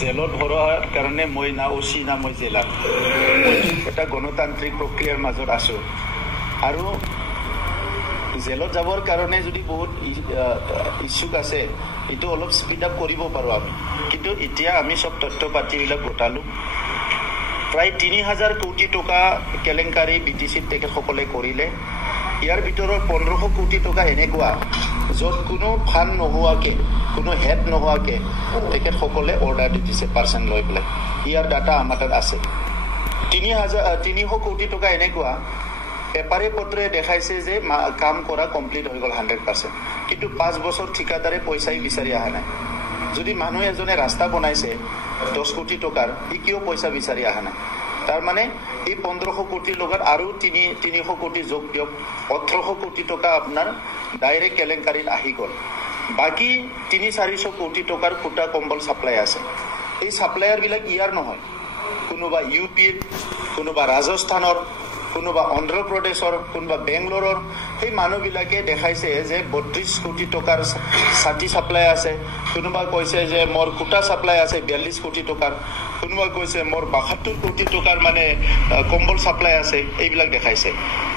জেলত ভৰোৱাৰ কাৰণে মই না অচি না মই জেলাত এটা গণতান্ত্ৰিক প্ৰক্ৰিয়াৰ মাজত আছোঁ আৰু জেলত যাবৰ কাৰণে যদি বহুত ইচ্ছুক আছে এইটো অলপ স্পীড আপ কৰিব পাৰোঁ আমি কিন্তু এতিয়া আমি চব তথ্য পাতিবিলাক গোটালোঁ প্ৰায় ৩,০০০ কোটি টকা কেলেংকাৰী BTCত তেখেতসকলে কৰিলে ইয়াৰ ভিতৰত ১৫০০ কোটি টকা এনেকুৱা য'ত কোনো ফাণ্ড নোহোৱাকৈ কোনো হেড নোহোৱাকৈ তেখেতসকলে অৰ্ডাৰ দি দিছে পাৰ্চেণ্ট লৈ পেলাই ইয়াৰ ডাটা আমাৰ তাত আছে ৩০০ কোটি টকা এনেকুৱা পেপাৰে পত্ৰে দেখাইছে যে কাম কৰা কমপ্লিট হৈ গ'ল 100%, কিন্তু 5 বছৰ ঠিকাদাৰে পইচাই বিচাৰি অহা নাই। যদি মানুহ এজনে ৰাস্তা বনাইছে 10 কোটি টকাৰ, ই কিয় পইচা বিচাৰি অহা নাই? তাৰ মানে এই 1500 কোটিৰ লগত আৰু 300 কোটি যোগ দিয়ক, 1800 কোটি টকা আপোনাৰ ডাইৰেক্ট কেলেংকাৰীত আহি গ'ল। বাকী 300-400 কোটি টকাৰ ফুটা কম্বল ছাপ্লাই আছে। এই ছাপ্লায়াৰবিলাক ইয়াৰ নহয়, কোনোবা UPৰ, কোনোবা ৰাজস্থানৰ, কোনোবা অন্ধ্ৰপ্ৰদেশৰ, কোনোবা বেংগলোৰৰ। সেই মানুহবিলাকে দেখাইছে যে 32 কোটি টকাৰ ছাতি ছাপ্লাই আছে, কোনোবা কৈছে যে মোৰ কুটা ছাপ্লাই আছে 42 কোটি টকাৰ, কোনোবা কৈছে মোৰ 72 কোটি টকাৰ মানে কম্বল ছাপ্লাই আছে, এইবিলাক দেখাইছে।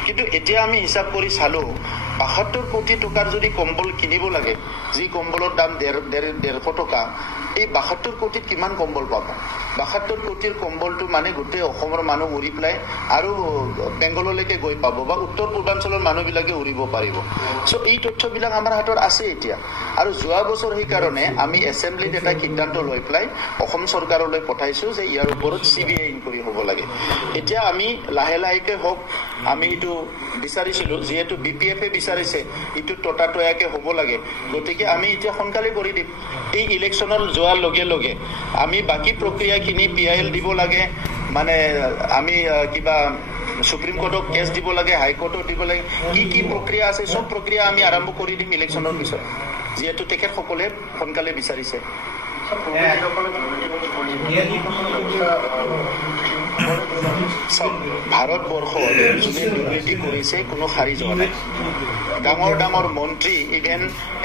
কিন্তু এতিয়া আমি হিচাপ কৰি চালোঁ 72 কোটি টকাৰ যদি কম্বল কিনিব লাগে, যি কম্বলৰ দাম 150 টকা, এই 72 কোটিত কিমান কম্বল পাব? 72 কোটিৰ কম্বলটো মানে গোটেই অসমৰ মানুহ উৰি পেলাই আৰু বেংগললৈকে গৈ পাব বা উত্তৰ পূৰ্বাঞ্চলৰ মানুহবিলাকে উৰিব পাৰিব। চ' এই তথ্যবিলাক আমাৰ হাতত আছে এতিয়া। আৰু যোৱা বছৰ সেইকাৰণে আমি এছেম্বলিত এটা সিদ্ধান্ত লৈ পেলাই অসম চৰকাৰলৈ পঠাইছোঁ যে ইয়াৰ ওপৰত CBI ইনকুৱাৰী হ'ব লাগে। এতিয়া আমি লাহে লাহেকৈ হওক, আমি এইটো বিচাৰিছিলোঁ, যিহেতু BPF-এ বিচাৰিছে এইটো ততাতৈয়াকৈ হ'ব লাগে, গতিকে আমি এতিয়া সোনকালে কৰি দিম। এই ইলেকশ্যনৰ যোৱাৰ লগে লগে আমি বাকী প্ৰক্ৰিয়াখিনি PIL দিব লাগে, মানে আমি কিবা সুপ্ৰিম কোৰ্টক কেছ দিব লাগে, হাইকোৰ্টত দিব লাগে, কি কি প্ৰক্ৰিয়া আছে চব প্ৰক্ৰিয়া আমি আৰম্ভ কৰি দিম ইলেকশ্যনৰ পিছত, যিহেতু তেখেতসকলে সোনকালে বিচাৰিছে। ভাৰতবৰ্ষত যোনে দুৰ্নীতি কৰিছে কোনো সাৰি যোৱা নাই। ডাঙৰ ডাঙৰ মন্ত্ৰী, ইভেন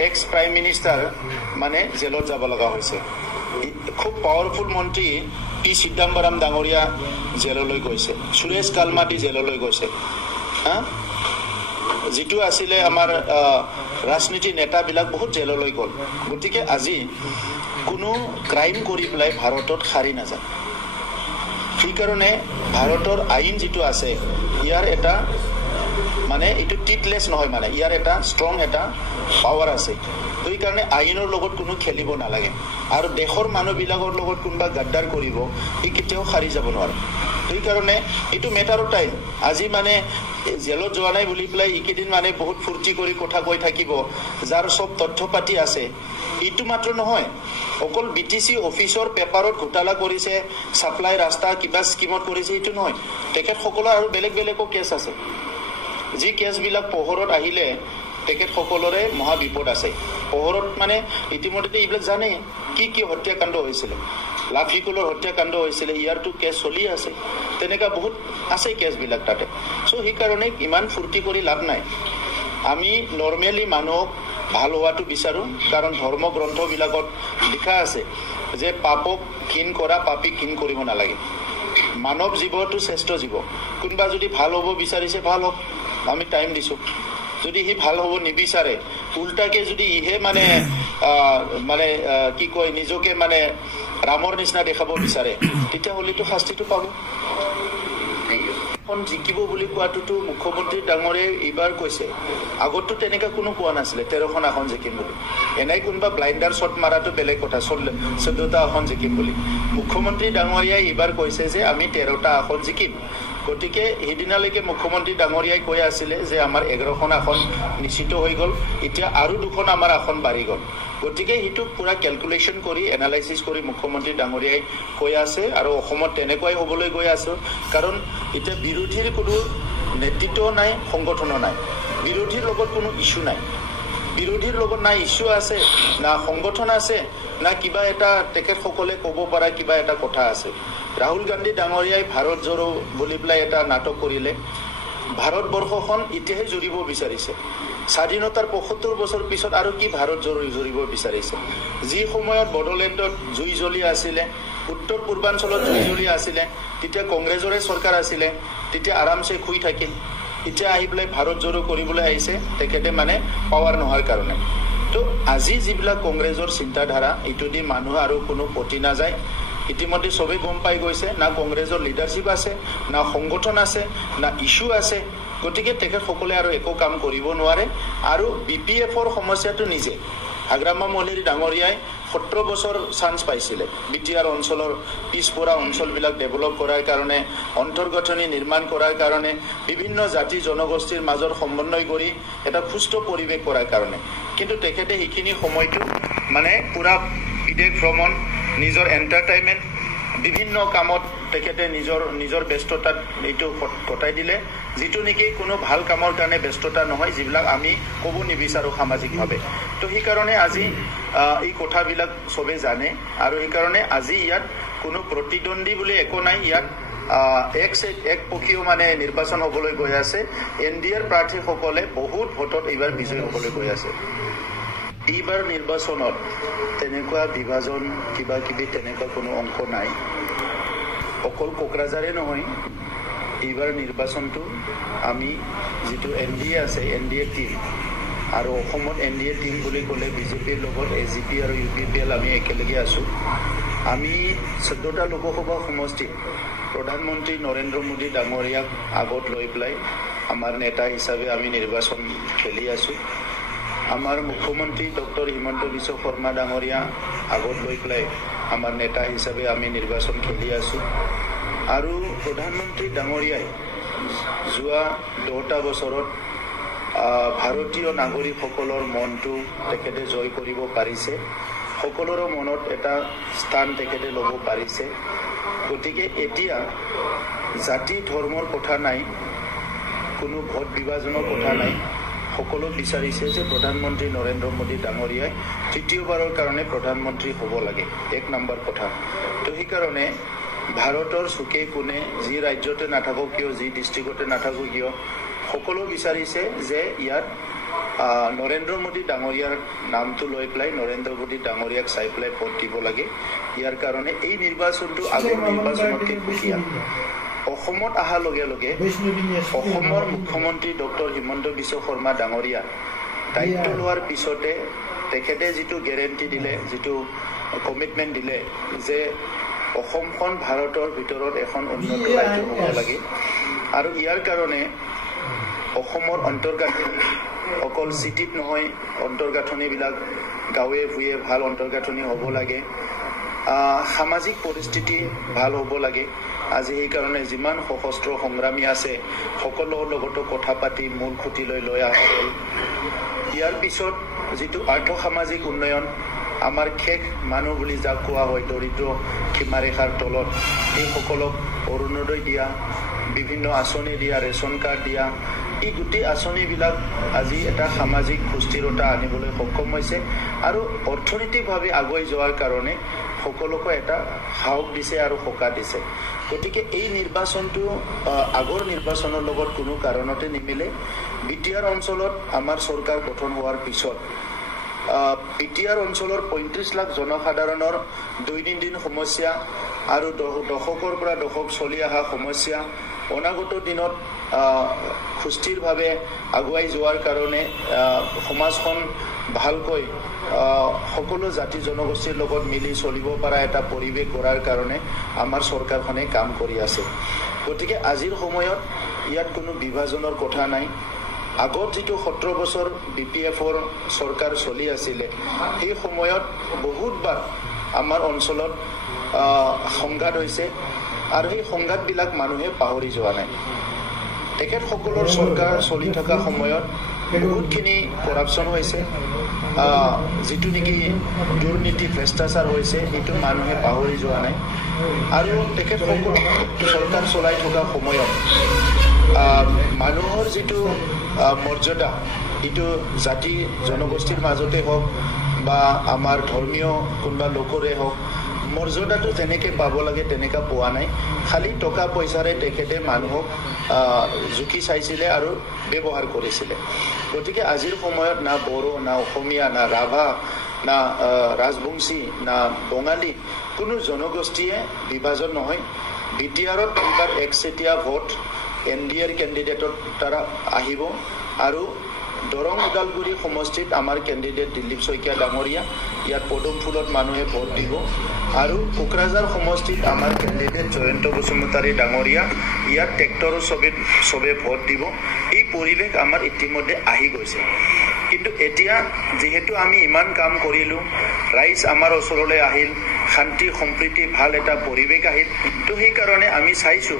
এক্স প্ৰাইম মিনিষ্টাৰ মানে জেলত যাব লগা হৈছে। খুব পাৱাৰফুল মন্ত্ৰী P. চিদাম্বৰম ডাঙৰীয়া জেললৈ গৈছে, সুৰেশ কালমাটি জেললৈ গৈছে, যিটো আছিলে আমাৰ ৰাজনীতি নেতাবিলাক বহুত জেললৈ গ'ল। গতিকে আজি কোনো ক্ৰাইম কৰি পেলাই ভাৰতত সাৰি নাযায়। সেইকাৰণে ভাৰতৰ আইন যিটো আছে ইয়াৰ এটা মানে এইটো টিটলেছ নহয়, মানে ইয়াৰ এটা ষ্ট্ৰং এটা পাৱাৰ আছে। সেইকাৰণে আইনৰ লগত কোনো খেলিব নালাগে, আৰু দেশৰ মানুহবিলাকৰ লগত কোনোবা গাদ্দাৰ কৰিব, ই কেতিয়াও সাৰি যাব নোৱাৰে। সেইকাৰণে এইটো মেটাৰ অফ টাইম। আজি মানে জেলত যোৱা নাই বুলি পেলাই এইকেইদিন মানে বহুত ফূৰ্তি কৰি কথা কৈ থাকিব, যাৰ চব তথ্য পাতি আছে। এইটো মাত্ৰ নহয়, অকল BTC অফিচৰ পেপাৰত ঘোটালা কৰিছে, ছাপ্লাই ৰাস্তা কিবা স্কিমত কৰিছে, এইটো নহয়। তেখেতসকলৰ আৰু বেলেগ বেলেগো কেছ আছে, যি কেছবিলাক পোহৰত আহিলে তেখেতসকলৰে মহা বিপদ আছে। পোহৰত মানে ইতিমধ্যে এইবিলাক জানে কি কি হত্যাকাণ্ড হৈছিলে, লাফিকুলৰ হত্যাকাণ্ড হৈছিলে, ইয়াৰতো কেছ চলি আছে, তেনেকুৱা বহুত আছে কেছবিলাক তাতে। চ' সেইকাৰণে ইমান ফূৰ্তি কৰি লাভ নাই। আমি নৰ্মেলি মানুহক ভাল হোৱাটো বিচাৰোঁ, কাৰণ ধৰ্ম গ্ৰন্থবিলাকত লিখা আছে যে পাপক ঘিণ কৰা, পাপীক ঘিণ কৰিব নালাগে। মানৱ জীৱটো শ্ৰেষ্ঠ জীৱ। কোনোবা যদি ভাল হ'ব বিচাৰিছে ভাল হওক, আমি টাইম দিছোঁ। যদি সি ভাল হ'ব নিবিচাৰে, উল্টাকে যদি ইহে মানে মানে কি কয় নিজকে মানে ৰামৰ নিচিনা দেখাব বিচাৰে, তেতিয়াহ'লেতো শাস্তিটো পাব। জিকিব বুলি কোৱাটোতো মুখ্যমন্ত্ৰী ডাঙৰে এইবাৰ কৈছে, আগততো তেনেকুৱা কোনো কোৱা নাছিলে 13খন আসন জিকিম বুলি। এনেই কোনোবা ব্লাইণ্ডাৰ শ্বট মাৰাটো বেলেগ কথা, 14টা আসন জিকিম বুলি। মুখ্যমন্ত্ৰী ডাঙৰীয়াই এইবাৰ কৈছে যে আমি 13টা আসন জিকিম। গতিকে সেইদিনালৈকে মুখ্যমন্ত্ৰী ডাঙৰীয়াই কৈ আছিলে যে আমাৰ 11খন আসন নিশ্চিত হৈ গ'ল, এতিয়া আৰু 2খন আমাৰ আসন বাঢ়ি গ'ল। গতিকে সেইটো পুৰা কেলকুলেশ্যন কৰি এনালাইচিছ কৰি মুখ্যমন্ত্ৰী ডাঙৰীয়াই কৈ আছে, আৰু অসমত তেনেকুৱাই হ'বলৈ গৈ আছোঁ। কাৰণ এতিয়া বিৰোধীৰ কোনো নেতৃত্বও নাই, সংগঠনো নাই, বিৰোধীৰ লগত কোনো ইছ্যু নাই। বিৰোধীৰ লগত না ইছ্যু আছে, না সংগঠন আছে, না কিবা এটা তেখেতসকলে ক'ব পৰা কিবা এটা কথা আছে। ৰাহুল গান্ধী ডাঙৰীয়াই ভাৰত জোৰো বুলি পেলাই এটা নাটক কৰিলে, ভাৰতবৰ্ষখন এতিয়াহে জুৰিব বিচাৰিছে। স্বাধীনতাৰ ৭৫ বছৰ পিছত আৰু কি ভাৰত জুৰিব বিচাৰিছে? যি সময়ত বড়োলেণ্ডত জুই জ্বলি আছিলে, উত্তৰ পূৰ্বাঞ্চলত জুই জ্বলি আছিলে, তেতিয়া কংগ্ৰেছৰে চৰকাৰ আছিলে, তেতিয়া আৰামছে শুই থাকিল। এতিয়া আহি পেলাই ভাৰত জোৰো কৰিবলৈ আহিছে তেখেতে মানে পাৱাৰ নোহোৱাৰ কাৰণে। তো আজি যিবিলাক কংগ্ৰেছৰ চিন্তাধাৰা, এইটো দি মানুহ আৰু কোনো পতি নাযায়। ইতিমধ্যে চবেই গম পাই গৈছে, না কংগ্ৰেছৰ লিডাৰশ্বিপ আছে, না সংগঠন আছে, না ইছ্যু আছে। গতিকে তেখেতসকলে আৰু একো কাম কৰিব নোৱাৰে। আৰু BPFৰ সমস্যাটো নিজে হাগ্ৰামা মহলাৰী ডাঙৰীয়াই 17 বছৰ চান্স পাইছিলে BTR অঞ্চলৰ পিছপৰা অঞ্চলবিলাক ডেভেলপ কৰাৰ কাৰণে, অন্তৰ্গাঁথনি নিৰ্মাণ কৰাৰ কাৰণে, বিভিন্ন জাতি জনগোষ্ঠীৰ মাজত সমন্বয় কৰি এটা সুস্থ পৰিৱেশ কৰাৰ কাৰণে। কিন্তু তেখেতে সেইখিনি সময়টো মানে পুৰা বিদেশ ভ্ৰমণ, নিজৰ এণ্টাৰটেইনমেণ্ট, বিভিন্ন কামত তেখেতে নিজৰ ব্যস্ততাত এইটো কটাই দিলে, যিটো নেকি কোনো ভাল কামৰ কাৰণে ব্যস্ততা নহয়, যিবিলাক আমি ক'ব নিবিচাৰোঁ সামাজিকভাৱে। তো সেইকাৰণে আজি এই কথাবিলাক চবে জানে। আৰু সেইকাৰণে আজি ইয়াত কোনো প্ৰতিদ্বন্দ্বী বুলি একো নাই। ইয়াত একপক্ষীয় মানে নিৰ্বাচন হ'বলৈ গৈ আছে। NDAৰ প্ৰাৰ্থীসকলে বহুত ভোটত এইবাৰ বিজয়ী হ'বলৈ গৈ আছে। এইবাৰ নিৰ্বাচনত তেনেকুৱা বিভাজন কিবা কিবি তেনেকুৱা কোনো অংশ নাই। অকল কোকৰাঝাৰে নহয়, এইবাৰ নিৰ্বাচনটো আমি যিটো NDA আছে, NDA টিম, আৰু অসমত NDA টিম বুলি ক'লে BJPৰ লগত AGP আৰু UPPL আমি একেলগে আছোঁ। আমি 14টা লোকসভা সমষ্টি প্ৰধানমন্ত্ৰী নৰেন্দ্ৰ মোদী ডাঙৰীয়াক আগত লৈ পেলাই আমাৰ নেতা হিচাপে আমি নিৰ্বাচন খেলি আছোঁ। আমাৰ মুখ্যমন্ত্ৰী ডক্টৰ হিমন্ত বিশ্ব শৰ্মা ডাঙৰীয়া আগত লৈ পেলাই আমাৰ নেতা হিচাপে আমি নিৰ্বাচন খেলি আছোঁ। আৰু প্ৰধানমন্ত্ৰী ডাঙৰীয়াই যোৱা 10টা বছৰত ভাৰতীয় নাগৰিকসকলৰ মনটো তেখেতে জয় কৰিব পাৰিছে। সকলোৰে মনত এটা স্থান তেখেতে ল'ব পাৰিছে। গতিকে এতিয়া জাতি ধৰ্মৰ কথা নাই, কোনো ভোট বিভাজনৰ কথা নাই। সকলো বিচাৰিছে যে প্ৰধানমন্ত্ৰী নৰেন্দ্ৰ মোদী ডাঙৰীয়াই তৃতীয়বাৰৰ কাৰণে প্ৰধানমন্ত্ৰী হ'ব লাগে, 1 নম্বৰ কথা। তো সেইকাৰণে ভাৰতৰ চুকে কোণে যি ৰাজ্যতে নাথাকক কিয়, যি ডিষ্ট্ৰিক্টতে নাথাকক কিয়, সকলো বিচাৰিছে যে ইয়াত নৰেন্দ্ৰ মোদী ডাঙৰীয়াৰ নামটো লৈ পেলাই নৰেন্দ্ৰ মোদী ডাঙৰীয়াক চাই পেলাই ভোট দিব লাগে। ইয়াৰ কাৰণে এই নিৰ্বাচনটো আগৰ নিৰ্বাচনতকৈ সুকীয়া। অসমত অহাৰ লগে লগে অসমৰ মুখ্যমন্ত্ৰী ডক্টৰ হিমন্ত বিশ্ব শৰ্মা ডাঙৰীয়া দায়িত্ব লোৱাৰ পিছতে তেখেতে যিটো গেৰেণ্টি দিলে, যিটো কমিটমেণ্ট দিলে যে অসমখন ভাৰতৰ ভিতৰত এখন উন্নত ৰাজ্য হ'ব লাগে। আৰু ইয়াৰ কাৰণে অসমৰ অন্তৰ্গাঁথনি অকল চিটিত নহয়, অন্তৰ্গাঁথনিবিলাক গাঁৱে ভূঞে ভাল অন্তৰ্গাঁথনি হ'ব লাগে। সামাজিক পৰিস্থিতি ভাল হ'ব লাগে। আজি সেইকাৰণে যিমান সশস্ত্ৰ সংগ্ৰামী আছে সকলোৰ লগতো কথা পাতি মূল খুঁটিলৈ লৈ অহা হ'ল। ইয়াৰ পিছত যিটো আৰ্থ সামাজিক উন্নয়ন, আমাৰ শেষ মানুহ বুলি যাক কোৱা হয়, দৰিদ্ৰ সীমাৰেখাৰ তলত, সেইসকলক অৰুণোদয় দিয়া, বিভিন্ন আঁচনি দিয়া, ৰেচন কাৰ্ড দিয়া, এই গোটেই আঁচনিবিলাক আজি এটা সামাজিক সুস্থিৰতা আনিবলৈ সক্ষম হৈছে। আৰু অৰ্থনৈতিকভাৱে আগুৱাই যোৱাৰ কাৰণে সকলোকে এটা সাহস দিছে আৰু সকাহ দিছে। গতিকে এই নিৰ্বাচনটো আগৰ নিৰ্বাচনৰ লগত কোনো কাৰণতে নিমিলে। BTR অঞ্চলত আমাৰ চৰকাৰ গঠন হোৱাৰ পিছত BTR অঞ্চলৰ 35 লাখ জনসাধাৰণৰ দৈনন্দিন সমস্যা আৰু দশকৰ পৰা দশক চলি অহা সমস্যা অনাগত দিনত সুস্থিৰভাৱে আগুৱাই যোৱাৰ কাৰণে সমাজখন ভালকৈ সকলো জাতি জনগোষ্ঠীৰ লগত মিলি চলিব পৰা এটা পৰিৱেশ গঢ়াৰ কাৰণে আমাৰ চৰকাৰখনে কাম কৰি আছে। গতিকে আজিৰ সময়ত ইয়াত কোনো বিভাজনৰ কথা নাই। আগত যিটো 17 বছৰ BPFৰ চৰকাৰ চলি আছিলে, সেই সময়ত বহুতবাৰ আমাৰ অঞ্চলত সংঘাত হৈছে আৰু সেই সংঘাতবিলাক মানুহে পাহৰি যোৱা নাই। তেখেতসকলৰ চৰকাৰ চলি থকা সময়ত বহুতখিনি কৰাপশ্যন হৈছে, যিটো নেকি দুৰ্নীতি ভ্ৰষ্টাচাৰ হৈছে, সেইটো মানুহে পাহৰি যোৱা নাই। আৰু তেখেতসকল চৰকাৰ চলাই থকা সময়ত মানুহৰ যিটো মৰ্যাদা, এইটো জাতি জনগোষ্ঠীৰ মাজতে হওক বা আমাৰ ধৰ্মীয় কোনোবা লোকৰে হওক, মৰ্যাদাটো যেনেকৈ পাব লাগে তেনেকৈ পোৱা নাই খালি টকা পইচাৰে তেখেতে মানুহক জুকি চাইছিলে আৰু ব্যৱহাৰ কৰিছিলে গতিকে আজিৰ সময়ত না বড়ো না অসমীয়া না ৰাভা না ৰাজবংশী না বঙালী কোনো জনগোষ্ঠীয়ে বিভাজন নহয় বিটিআৰত এইবাৰ একচেটিয়া ভোট NDAৰ কেণ্ডিডেটৰ দ্বাৰা আহিব আৰু দৰং ওদালগুৰি সমষ্টিত আমাৰ কেণ্ডিডেট দিলীপ শইকীয়া ডাঙৰীয়া ইয়াত পদুম ফুলত মানুহে ভোট দিব আৰু কোকৰাঝাৰ সমষ্টিত আমাৰ কেণ্ডিডেট জয়ন্ত বসুমতাৰী ডাঙৰীয়া ইয়াত ট্ৰেক্টৰৰ সবে ভোট দিব এই পৰিৱেশ আমাৰ ইতিমধ্যে আহি গৈছে কিন্তু এতিয়া যেহেতু আমি ইমান কাম কৰিলো ৰাইজ আমাৰ ওচৰলৈ আহিল শান্তি সম্প্ৰীতি ভাল এটা পৰিৱেশ আহিল তো সেই কাৰণে আমি চাইছো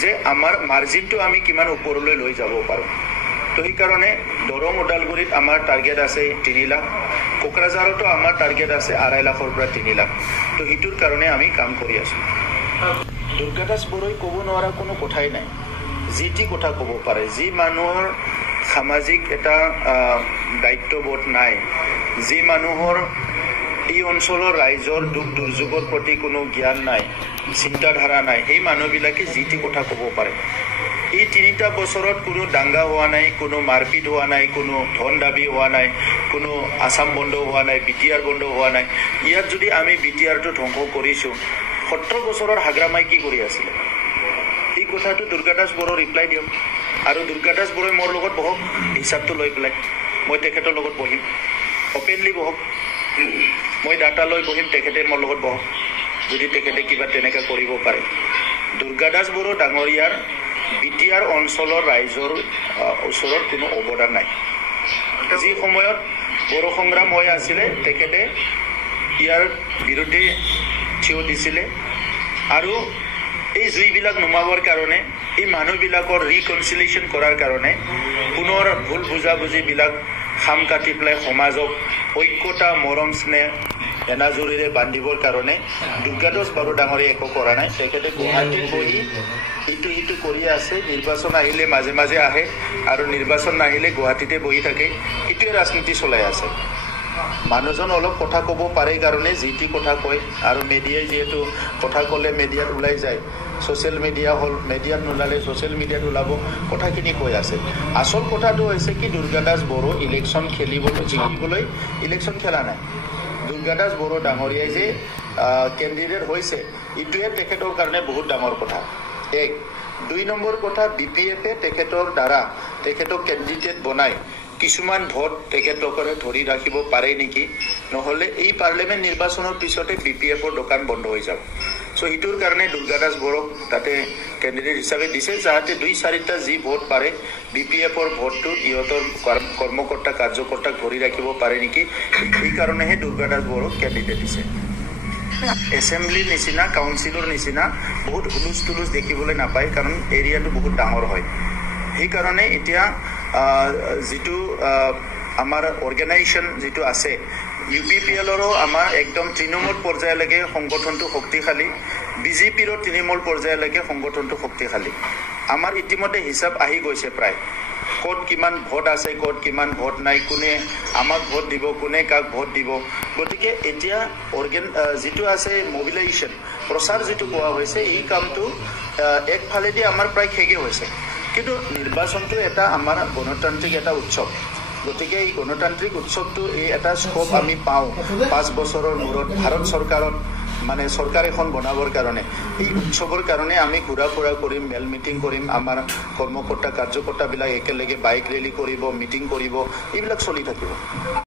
যে আমাৰ মাৰ্জিনটো আমি কিমান ওপৰলৈ লৈ যাব পাৰো তো সেই কাৰণে দৰং ওদালগুৰিত আমাৰ টাৰ্গেট আছে 3 লাখ কোকৰাঝাৰতো আমাৰ টাৰ্গেট আছে 2.5 লাখৰ পৰা 3 লাখ তো হিটোৰ কাৰণে আমি কাম কৰি আছো দুৰ্গাদাস বড়োই ক'ব নোৱাৰা কোনো কথাই নাই যিটি কথা ক'ব পাৰে যি মানুহৰ সামাজিক এটা দায়িত্ববোধ নাই যি মানুহৰ এই অঞ্চলৰ ৰাইজৰ দুখ দুৰ্যোগৰ প্ৰতি কোনো জ্ঞান নাই চিন্তাধাৰা নাই সেই মানুহবিলাকে যিটি কথা ক'ব পাৰে এই 3টা বছৰত কোনো দাঙ্গা হোৱা নাই কোনো মাৰপিট হোৱা নাই কোনো ধন দাবী হোৱা নাই কোনো আসাম বন্ধ হোৱা নাই বিটিআৰ বন্ধ হোৱা নাই ইয়াত যদি আমি বিটিআৰটো ধ্বংস কৰিছো 70 বছৰৰ হাগ্ৰামাই কি কৰি আছিল এই কথাটো দুৰ্গাদাস বড়ো ৰিপ্লাই দিম আৰু দুৰ্গাদাস বড়োই মোৰ লগত বহক হিচাপটো লৈ পেলাই মই তেখেতৰ লগত বহিম ওপেনলি বহক মই ডাটা লৈ বহিম তেখেতে মোৰ লগত বহক যদি তেখেতে কিবা তেনেকা কৰিব পাৰে দুৰ্গাদাস বড়ো ডাঙৰীয়াৰ বিটিআৰ অঞ্চলৰ ৰাইজৰ ওচৰত কোনো অৱদান নাই যি সময়ত বড়ো সংগ্ৰাম হৈ আছিলে তেখেতে ইয়াৰ বিৰুদ্ধে থিয় দিছিলে আৰু এই জুইবিলাক নুমাবৰ কাৰণে এই মানুহবিলাকৰ ৰিকনচিলিয়েশ্যন কৰাৰ কাৰণে পুনৰ ভুল বুজাবুজিবিলাক খাম কাটি পেলাই সমাজক ঐক্যতা মৰম স্নেহ এনাজৰিৰে বান্ধিবৰ কাৰণে দুৰ্গাদাস বড়ো ডাঙৰীয়া একো কৰা নাই তেখেতে গুৱাহাটীত বহি ইটো কৰি আছে নিৰ্বাচন আহিলে মাজে মাজে আহে আৰু নিৰ্বাচন নাহিলে গুৱাহাটীতে বহি থাকে ইটোৱে ৰাজনীতি চলাই আছে মানুহজন অলপ কথা ক'ব পাৰে কাৰণে যিটি কথা কয় আৰু মিডিয়াই যেহেতু কথা ক'লে মিডিয়াত ওলাই যায় সোশ্যাল মিডিয়া হল মিডিয়াত নোলালে সোশ্যাল মিডিয়াত ওলাব কথাখিনি কৈ আছে আসল কথাটো হৈছে কি দুৰ্গাদাস বড়ো ইলেকশ্যন খেলিবলৈ জিকিবলৈ ইলেকশ্যন খেলা নাই দুৰ্গাদাস বড়ো ডাঙৰীয়াই যে কেণ্ডিডেট হৈছে ইটোৱে তেখেতৰ কাৰণে বহুত ডাঙৰ কথা 1 2 নম্বৰ কথা BPF তেখেতৰ দ্বাৰা তেখেতক কেণ্ডিডেট বনাই কিছুমান ভোট তেখেতসকলে ধৰি ৰাখিব পাৰে নেকি নহলে এই পাৰ্লিমেণ্ট নিৰ্বাচনৰ পিছতে BPFৰ দোকান বন্ধ হৈ যাব সো হিটোৰ কাৰণে দুৰ্গাদাস বড়োক তাতে কেণ্ডিডেট হিচাপে দিছে যাতে 2-4টা যি ভোট পাৰে BPFৰ ভোটটো ইহঁতৰ কৰ্মকৰ্তা কাৰ্যকৰ্তাক ধৰি ৰাখিব পাৰে নেকি এই কাৰণেহে দুৰ্গাদাস বড়োক কেণ্ডিডেট দিছে এছেম্বলিৰ নিচিনা কাউন্সিলৰ নিচিনা বহুত হুলুচ দেখিবলৈ নাপায় কাৰণ এৰিয়াটো বহুত ডাঙৰ হয় সেই কাৰণে এতিয়া যেটো আমাৰ অৰ্গানাইজেশ্যন যেটো আছে UPPLৰো আমাৰ একদম তৃণমূল পৰ্যায়লৈকে সংগঠনটো শক্তিশালী BJPৰ তৃণমূল পৰ্যায়লৈকে সংগঠনটো শক্তিশালী আমাৰ ইতিমধ্যে হিচাপ আহি গৈছে প্ৰায় কোট কিমান ভোট আছে কোট কিমান ভোট নাই কোনে আমাক ভোট দিব কোনে কাক ভোট দিব গতিকে এতিয়া যেটো আছে মোবিলাইজেশ্যন প্ৰচাৰ যেটো কোৱা হৈছে এই কামটো একফালেদি আমাৰ প্ৰায় শেষে হৈছে কিন্তু নিৰ্বাচনটো এটা আমাৰ গণতান্ত্ৰিক এটা উৎসৱ গতিকে এই গণতান্ত্ৰিক উৎসৱটো এই এটা স্কোপ আমি পাওঁ 5 বছৰৰ মূৰত ভাৰত চৰকাৰত মানে চৰকাৰ এখন বনাবৰ কাৰণে এই উৎসৱৰ কাৰণে আমি ঘূৰা ফুৰা কৰিম মেল মিটিং কৰিম আমাৰ কৰ্মকৰ্তা কাৰ্যকৰ্তাবিলাক একেলগে বাইক ৰেলী কৰিব মিটিং কৰিব এইবিলাক চলি থাকিব